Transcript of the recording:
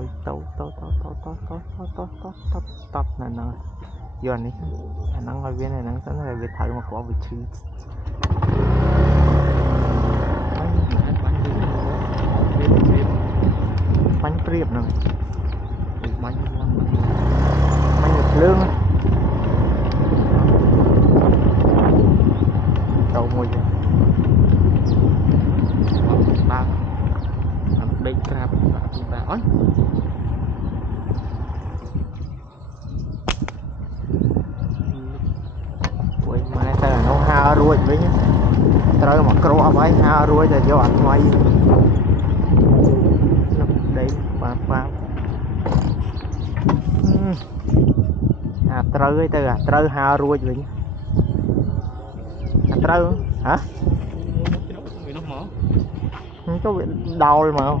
មួយតោណាស់យកនេះអាហ្នឹងឲ្យវានៅហ្នឹងសិនហើយវាថៅមកគ្រាប់វាឈឺបាញ់ព្រៀបហ្នឹងបាញ់ភ្លើងតោមួយចឹងបាទដេកក្រាបបាទអើយួយម៉ែទៅអានោះហើរួចវិញត្រូវមកគ្រាប់ហើយហើរួចតែយកអាថ្មីនឹកដេកបាទអាត្រូវទៅអាត្រូវហើរួចវិញអាត្រូវហ៎ទៅវាដោលមក